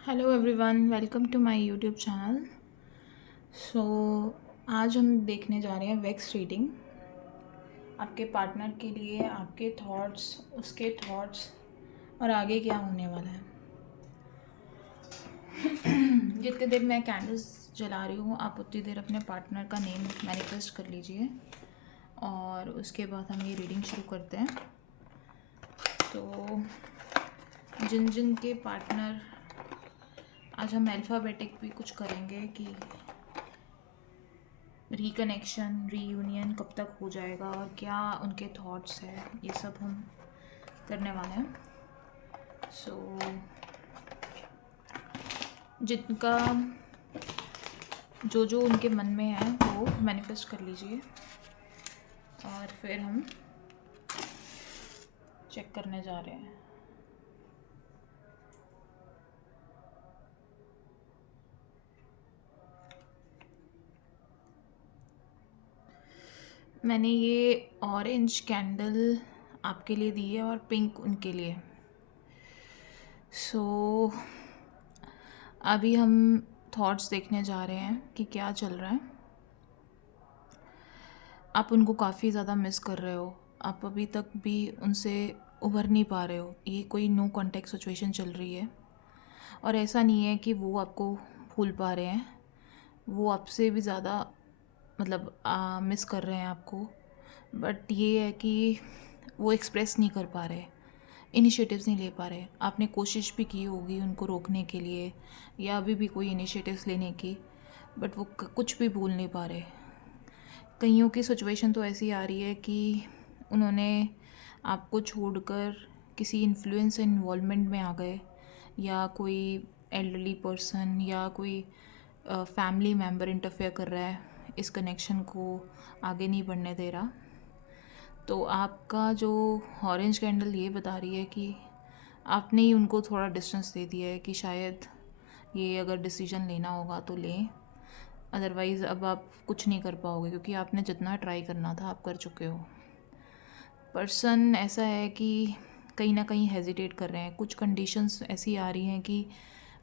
Hello everyone, welcome to my YouTube channel. So आज हम देखने जा रहे हैं वेक्स रीडिंग। आपके पार्टनर के लिए आपके थॉट्स, उसके थॉट्स और आगे क्या होने वाला है। जितनी देर मैं कैंडल्स जला रही हूँ, आप उतनी देर अपने पार्टनर का नेम मैनिफेस्ट कर लीजिए और उसके बाद हम ये रीडिंग शुरू करते हैं। तो जिन जिन के पार्टनर, आज हम अल्फ़ाबेटिक भी कुछ करेंगे कि रिकनेक्शन, रीयूनियन कब तक हो जाएगा और क्या उनके थॉट्स है, ये सब हम करने वाले हैं। सो जिनका जो जो उनके मन में है वो मैनिफेस्ट कर लीजिए और फिर हम चेक करने जा रहे हैं। मैंने ये ऑरेंज कैंडल आपके लिए दी है और पिंक उनके लिए। सो अभी हम थॉट्स देखने जा रहे हैं कि क्या चल रहा है। आप उनको काफ़ी ज़्यादा मिस कर रहे हो, आप अभी तक भी उनसे उभर नहीं पा रहे हो। ये कोई नो कॉन्टेक्ट सिचुएशन चल रही है और ऐसा नहीं है कि वो आपको भूल पा रहे हैं, वो आपसे भी ज़्यादा मतलब मिस कर रहे हैं आपको। बट ये है कि वो एक्सप्रेस नहीं कर पा रहे, इनिशिएटिव्स नहीं ले पा रहे। आपने कोशिश भी की होगी उनको रोकने के लिए या अभी भी कोई इनिशिएटिव्स लेने की, बट वो कुछ भी भूल नहीं पा रहे। कईयों की सिचुएशन तो ऐसी आ रही है कि उन्होंने आपको छोड़कर किसी इन्फ्लुएंस इन्वॉल्वमेंट में आ गए, या कोई एल्डरली पर्सन या कोई फैमिली मेम्बर इंटरफेयर कर रहा है, इस कनेक्शन को आगे नहीं बढ़ने दे रहा। तो आपका जो ऑरेंज कैंडल ये बता रही है कि आपने ही उनको थोड़ा डिस्टेंस दे दिया है कि शायद ये अगर डिसीजन लेना होगा तो लें, अदरवाइज़ अब आप कुछ नहीं कर पाओगे क्योंकि आपने जितना ट्राई करना था आप कर चुके हो। पर्सन ऐसा है कि कहीं ना कहीं हेजिटेट कर रहे हैं, कुछ कंडीशंस ऐसी आ रही हैं कि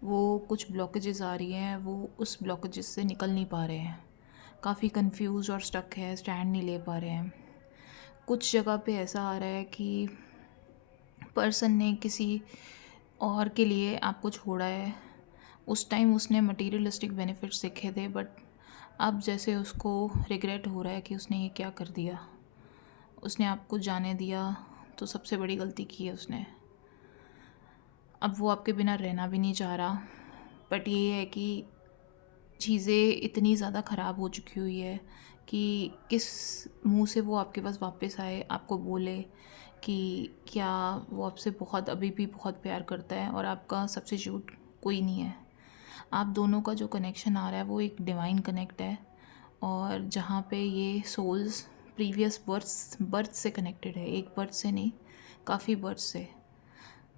वो कुछ ब्लॉकेजेस आ रही हैं, वो उस ब्लॉकेजेस से निकल नहीं पा रहे हैं, काफ़ी कंफ्यूज और स्टक है, स्टैंड नहीं ले पा रहे हैं। कुछ जगह पे ऐसा आ रहा है कि पर्सन ने किसी और के लिए आपको छोड़ा है। उस टाइम उसने मटेरियलिस्टिक बेनिफिट्स देखे थे, बट अब जैसे उसको रिग्रेट हो रहा है कि उसने ये क्या कर दिया, उसने आपको जाने दिया तो सबसे बड़ी गलती की है उसने। अब वो आपके बिना रहना भी नहीं चाह रहा, बट ये है कि चीज़ें इतनी ज़्यादा ख़राब हो चुकी हुई है कि किस मुंह से वो आपके पास वापस आए, आपको बोले कि क्या वो आपसे बहुत अभी भी बहुत प्यार करता है और आपका सब्स्टिट्यूट कोई नहीं है। आप दोनों का जो कनेक्शन आ रहा है वो एक डिवाइन कनेक्ट है, और जहाँ पे ये सोल्स प्रीवियस बर्थ से कनेक्टेड है, एक बर्थ से नहीं, काफ़ी बर्थ से।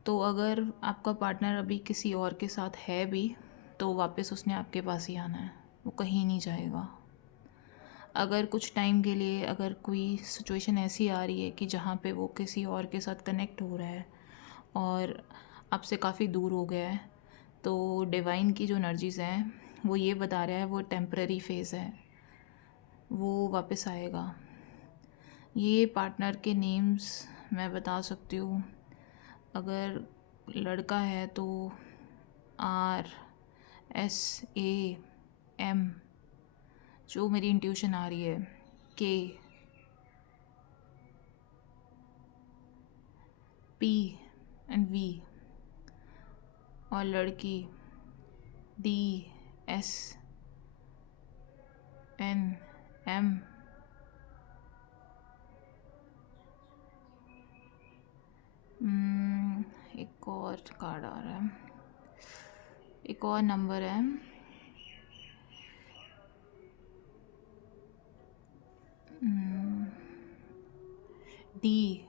तो अगर आपका पार्टनर अभी किसी और के साथ है भी तो वापस उसने आपके पास ही आना है, वो कहीं नहीं जाएगा। अगर कुछ टाइम के लिए अगर कोई सिचुएशन ऐसी आ रही है कि जहाँ पे वो किसी और के साथ कनेक्ट हो रहा है और आपसे काफ़ी दूर हो गया है, तो डिवाइन की जो एनर्जीज़ हैं वो ये बता रहा है वो टेम्पररी फेज़ है, वो वापस आएगा। ये पार्टनर के नेम्स मैं बता सकती हूँ। अगर लड़का है तो RSAM, जो मेरी इंट्यूशन आ रही है, KPV, और लड़की DSNM। एक और कार्ड आ रहा है, एक और नंबर है DNB।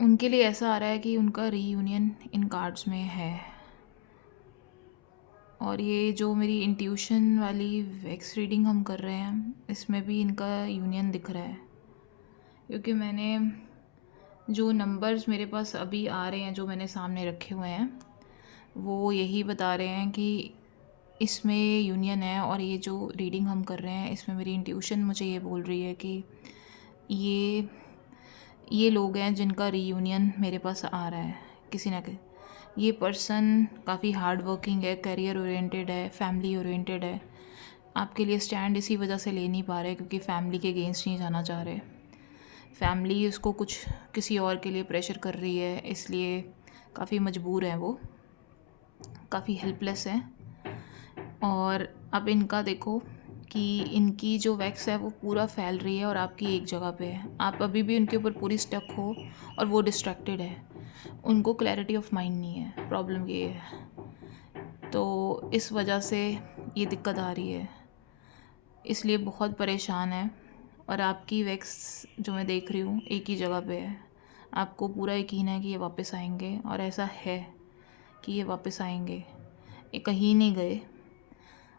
उनके लिए ऐसा आ रहा है कि उनका रीयूनियन इन कार्ड्स में है और ये जो मेरी इंट्यूशन वाली वैक्स रीडिंग हम कर रहे हैं, इसमें भी इनका यूनियन दिख रहा है, क्योंकि मैंने जो नंबर्स मेरे पास अभी आ रहे हैं, जो मैंने सामने रखे हुए हैं, वो यही बता रहे हैं कि इसमें यूनियन है। और ये जो रीडिंग हम कर रहे हैं, इसमें मेरी इंट्यूशन मुझे ये बोल रही है कि ये ये लोग हैं जिनका रीयूनियन मेरे पास आ रहा है किसी ना किसी। ये पर्सन काफ़ी हार्ड वर्किंग है, करियर ओरिएंटेड है, फैमिली ओरिएंटेड है। आपके लिए स्टैंड इसी वजह से ले नहीं पा रहे क्योंकि फैमिली के अगेंस्ट नहीं जाना चाह रहे। फैमिली उसको कुछ किसी और के लिए प्रेशर कर रही है, इसलिए काफ़ी मजबूर हैं वो, काफ़ी हेल्पलेस हैं। और अब इनका देखो कि इनकी जो वैक्स है वो पूरा फैल रही है और आपकी एक जगह पे है। आप अभी भी उनके ऊपर पूरी स्टक हो और वो डिस्ट्रैक्टेड है, उनको क्लैरिटी ऑफ माइंड नहीं है। प्रॉब्लम ये है, तो इस वजह से ये दिक्कत आ रही है, इसलिए बहुत परेशान है। और आपकी वैक्स जो मैं देख रही हूँ एक ही जगह पे है। आपको पूरा यकीन है कि ये वापस आएंगे, और ऐसा है कि ये वापस आएंगे, ये कहीं नहीं गए।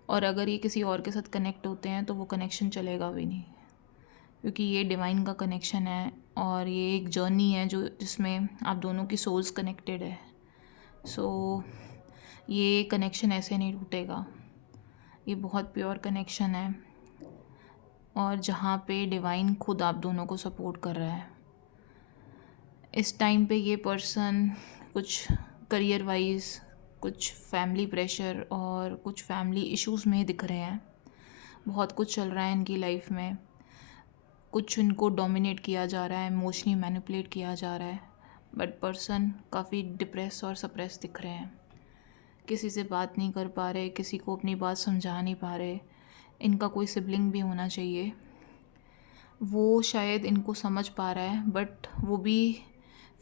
और अगर ये किसी और के साथ कनेक्ट होते हैं तो वो कनेक्शन चलेगा भी नहीं, क्योंकि ये डिवाइन का कनेक्शन है और ये एक जर्नी है जो जिसमें आप दोनों की सोल्स कनेक्टेड है। सो ये कनेक्शन ऐसे नहीं टूटेगा, ये बहुत प्योर कनेक्शन है, और जहाँ पे डिवाइन खुद आप दोनों को सपोर्ट कर रहा है। इस टाइम पे ये पर्सन कुछ करियर वाइज, कुछ फैमिली प्रेशर और कुछ फैमिली इश्यूज़ में दिख रहे हैं। बहुत कुछ चल रहा है इनकी लाइफ में, कुछ इनको डोमिनेट किया जा रहा है, इमोशनली मैनिपुलेट किया जा रहा है। बट पर्सन काफ़ी डिप्रेस और सप्रेस दिख रहे हैं, किसी से बात नहीं कर पा रहे, किसी को अपनी बात समझा नहीं पा रहे। इनका कोई सिबलिंग भी होना चाहिए, वो शायद इनको समझ पा रहा है, बट वो भी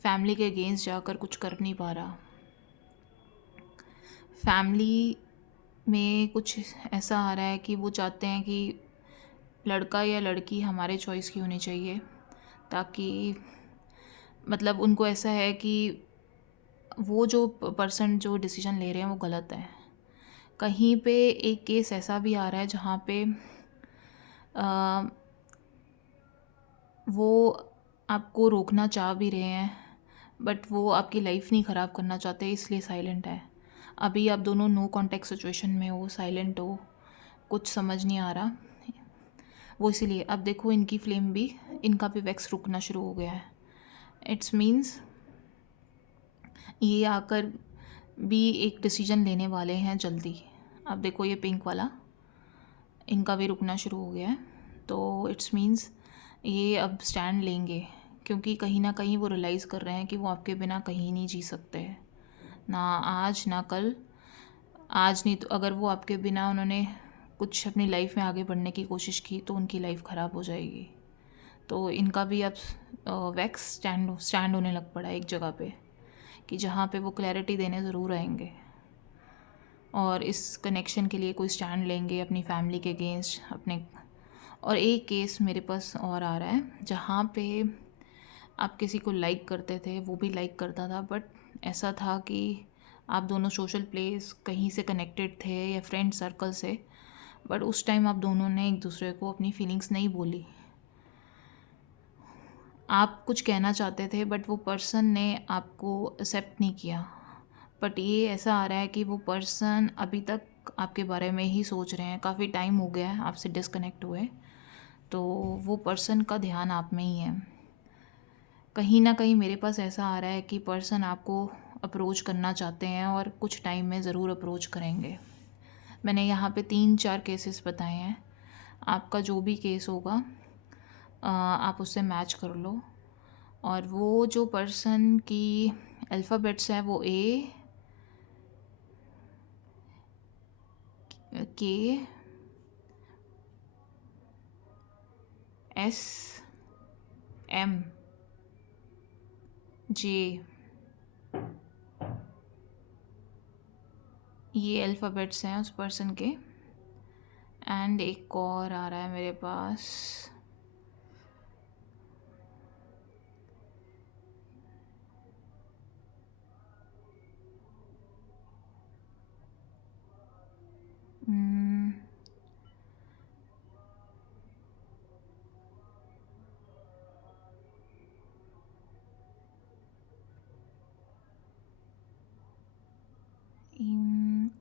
फैमिली के अगेंस्ट जाकर कुछ कर नहीं पा रहा। फैमिली में कुछ ऐसा आ रहा है कि वो चाहते हैं कि लड़का या लड़की हमारे चॉइस की होनी चाहिए, ताकि मतलब उनको ऐसा है कि वो जो पर्सन जो डिसीजन ले रहे हैं वो गलत है। कहीं पे एक केस ऐसा भी आ रहा है जहाँ पे वो आपको रोकना चाह भी रहे हैं, बट वो आपकी लाइफ नहीं ख़राब करना चाहते, इसलिए साइलेंट है। अभी आप दोनों नो कॉन्टेक्ट सिचुएशन में हो, साइलेंट हो, कुछ समझ नहीं आ रहा वो, इसीलिए अब देखो इनकी फ्लेम भी, इनका भी वैक्स रुकना शुरू हो गया है। इट्स मीन्स ये आकर भी एक डिसीजन लेने वाले हैं जल्दी। अब देखो ये पिंक वाला, इनका भी रुकना शुरू हो गया है, तो इट्स मीन्स ये अब स्टैंड लेंगे, क्योंकि कहीं ना कहीं वो रियलाइज़ कर रहे हैं कि वो आपके बिना कहीं नहीं जी सकते हैं, ना आज ना कल। आज नहीं तो अगर वो आपके बिना उन्होंने कुछ अपनी लाइफ में आगे बढ़ने की कोशिश की तो उनकी लाइफ ख़राब हो जाएगी। तो इनका भी अब वैक्स स्टैंड होने लग पड़ा एक जगह पे, कि जहाँ पे वो क्लैरिटी देने ज़रूर आएंगे और इस कनेक्शन के लिए कोई स्टैंड लेंगे अपनी फैमिली के अगेंस्ट अपने। और एक केस मेरे पास और आ रहा है जहाँ पे आप किसी को लाइक करते थे, वो भी लाइक करता था, बट ऐसा था कि आप दोनों सोशल प्लेस कहीं से कनेक्टेड थे या फ्रेंड सर्कल से, बट उस टाइम आप दोनों ने एक दूसरे को अपनी फीलिंग्स नहीं बोली। आप कुछ कहना चाहते थे बट वो पर्सन ने आपको एक्सेप्ट नहीं किया। बट ये ऐसा आ रहा है कि वो पर्सन अभी तक आपके बारे में ही सोच रहे हैं, काफ़ी टाइम हो गया है आपसे डिस्कनेक्ट हुए, तो वो पर्सन का ध्यान आप में ही है। कहीं ना कहीं मेरे पास ऐसा आ रहा है कि पर्सन आपको अप्रोच करना चाहते हैं और कुछ टाइम में ज़रूर अप्रोच करेंगे। मैंने यहाँ पे 3-4 केसेस बताए हैं, आपका जो भी केस होगा आप उससे मैच कर लो। और वो जो पर्सन की अल्फ़ाबेट्स हैं वो के, एस, एम, जे, ये अल्फ़ाबेट्स हैं उस पर्सन के। एंड एक और आ रहा है मेरे पास,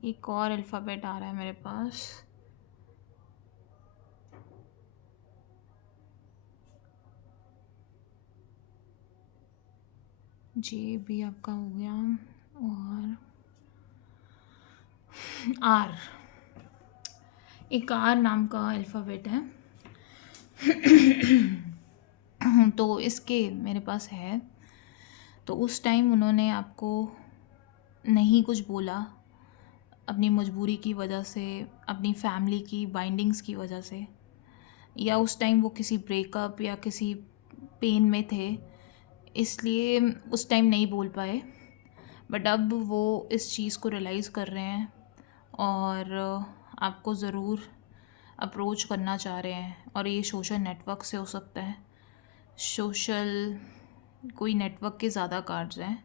एक और अल्फ़ाबेट आ रहा है मेरे पास। जे भी आपका हो गया, और आर, एक आर नाम का अल्फ़ाबेट है। तो इसके मेरे पास है। तो उस टाइम उन्होंने आपको नहीं कुछ बोला, अपनी मजबूरी की वजह से, अपनी फैमिली की बाइंडिंग्स की वजह से, या उस टाइम वो किसी ब्रेकअप या किसी पेन में थे, इसलिए उस टाइम नहीं बोल पाए। बट अब वो इस चीज़ को रियलाइज़ कर रहे हैं और आपको ज़रूर अप्रोच करना चाह रहे हैं। और ये सोशल नेटवर्क से हो सकता है, सोशल कोई नेटवर्क के ज़्यादा कार्ड्स हैं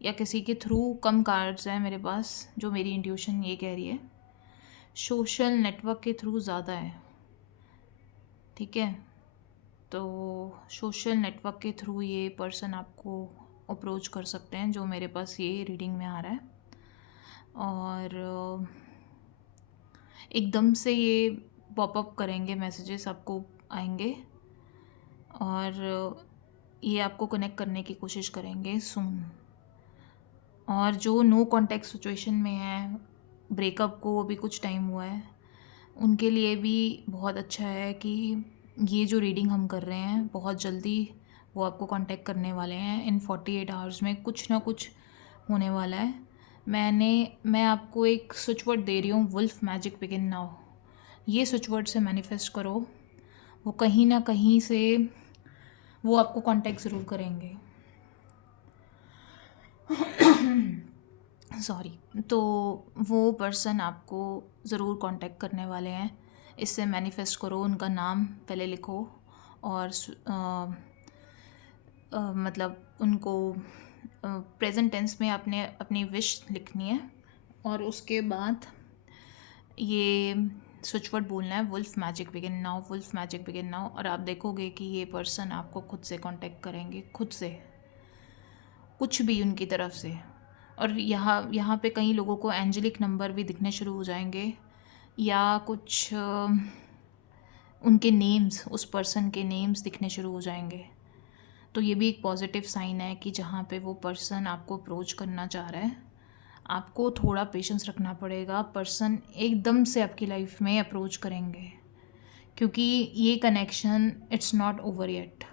या किसी के थ्रू कम कार्ड्स हैं मेरे पास, जो मेरी इंट्यूशन ये कह रही है सोशल नेटवर्क के थ्रू ज़्यादा है। ठीक है, तो सोशल नेटवर्क के थ्रू ये पर्सन आपको अप्रोच कर सकते हैं, जो मेरे पास ये रीडिंग में आ रहा है। और एकदम से ये पॉपअप करेंगे, मैसेजेस आपको आएंगे और ये आपको कनेक्ट करने की कोशिश करेंगे सून। और जो नो कॉन्टैक्ट सिचुएशन में है, ब्रेकअप को अभी कुछ टाइम हुआ है, उनके लिए भी बहुत अच्छा है कि ये जो रीडिंग हम कर रहे हैं, बहुत जल्दी वो आपको कांटेक्ट करने वाले हैं। इन 48 आवर्स में कुछ ना कुछ होने वाला है। मैं आपको एक स्विच वर्ड दे रही हूँ, वुल्फ मैजिक बिगिन नाउ। ये स्विच वर्ड से मैनिफेस्ट करो, वो कहीं ना कहीं से वो आपको कांटेक्ट ज़रूर करेंगे। सॉरी। तो वो पर्सन आपको ज़रूर कांटेक्ट करने वाले हैं, इससे मैनिफेस्ट करो। उनका नाम पहले लिखो और मतलब उनको प्रेजेंट टेंस में आपने अपनी विश लिखनी है और उसके बाद ये स्विच वर्ड बोलना है, wolf magic begin now, wolf magic begin now. और आप देखोगे कि ये पर्सन आपको खुद से कांटेक्ट करेंगे, खुद से, कुछ भी उनकी तरफ से। और यहाँ पे कई लोगों को एंजेलिक नंबर भी दिखने शुरू हो जाएंगे, या कुछ उनके नेम्स, उस पर्सन के नेम्स दिखने शुरू हो जाएंगे। तो ये भी एक पॉजिटिव साइन है कि जहाँ पे वो पर्सन आपको अप्रोच करना चाह रहा है, आपको थोड़ा पेशेंस रखना पड़ेगा। पर्सन एकदम से आपकी लाइफ में अप्रोच करेंगे, क्योंकि ये connection it's not over yet,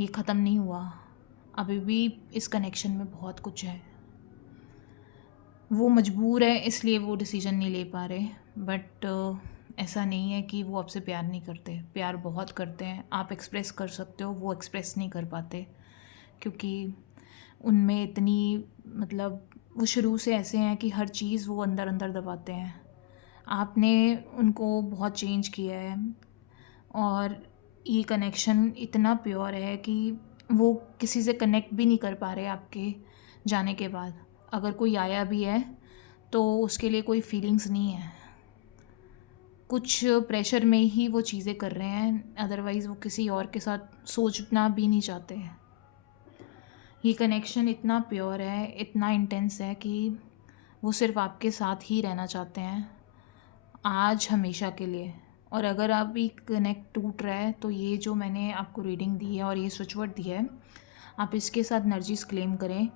ये ख़त्म नहीं हुआ, अभी भी इस कनेक्शन में बहुत कुछ है। वो मजबूर है, इसलिए वो डिसीजन नहीं ले पा रहे। बट ऐसा नहीं है कि वो आपसे प्यार नहीं करते, प्यार बहुत करते हैं। आप एक्सप्रेस कर सकते हो, वो एक्सप्रेस नहीं कर पाते, क्योंकि उनमें इतनी, मतलब वो शुरू से ऐसे हैं कि हर चीज़ वो अंदर अंदर दबाते हैं। आपने उनको बहुत चेंज किया है और ये कनेक्शन इतना प्योर है कि वो किसी से कनेक्ट भी नहीं कर पा रहे आपके जाने के बाद। अगर कोई आया भी है तो उसके लिए कोई फीलिंग्स नहीं है, कुछ प्रेशर में ही वो चीज़ें कर रहे हैं, अदरवाइज़ वो किसी और के साथ सोचना भी नहीं चाहते हैं। ये कनेक्शन इतना प्योर है, इतना इंटेंस है कि वो सिर्फ आपके साथ ही रहना चाहते हैं, आज हमेशा के लिए। और अगर आप भी कनेक्ट टूट रहा है, तो ये जो मैंने आपको रीडिंग दी है और ये स्विच वर्ड दिया है, आप इसके साथ एनर्जीज क्लेम करें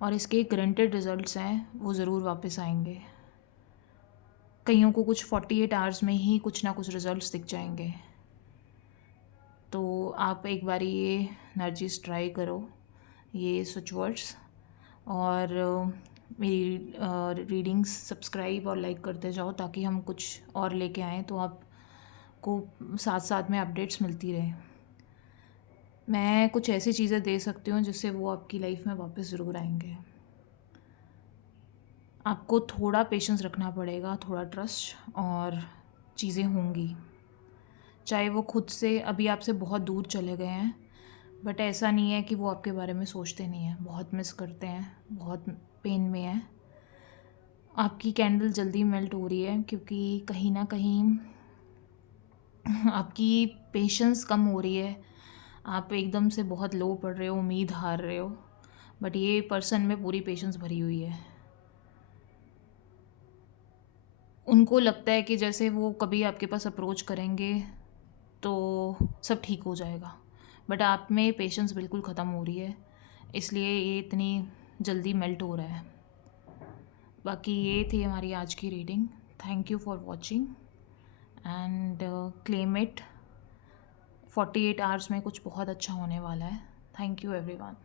और इसके ग्रंटेड रिजल्ट्स हैं वो ज़रूर वापस आएंगे। कईयों को कुछ 48 आवर्स में ही कुछ ना कुछ रिजल्ट्स दिख जाएंगे। तो आप एक बार ये एनर्जीज ट्राई करो, ये स्विच वर्ड्स, और मेरी रीडिंग्स सब्सक्राइब और लाइक करते जाओ, ताकि हम कुछ और लेके आएँ तो आपको साथ साथ में अपडेट्स मिलती रहे। मैं कुछ ऐसी चीज़ें दे सकती हूँ जिससे वो आपकी लाइफ में वापस ज़रूर आएंगे। आपको थोड़ा पेशेंस रखना पड़ेगा, थोड़ा ट्रस्ट, और चीज़ें होंगी। चाहे वो खुद से अभी आपसे बहुत दूर चले गए हैं, बट ऐसा नहीं है कि वो आपके बारे में सोचते नहीं हैं, बहुत मिस करते हैं, बहुत पेन में हैं। आपकी कैंडल जल्दी मेल्ट हो रही है, क्योंकि कहीं ना कहीं आपकी पेशेंस कम हो रही है, आप एकदम से बहुत लो पड़ रहे हो, उम्मीद हार रहे हो। बट ये पर्सन में पूरी पेशेंस भरी हुई है। उनको लगता है कि जैसे वो कभी आपके पास अप्रोच करेंगे तो सब ठीक हो जाएगा, बट आप में पेशेंस बिल्कुल ख़त्म हो रही है, इसलिए ये इतनी जल्दी मेल्ट हो रहा है। बाकी ये थी हमारी आज की reading. Thank you for watching and claim it. 48 hours में कुछ बहुत अच्छा होने वाला है। Thank you everyone.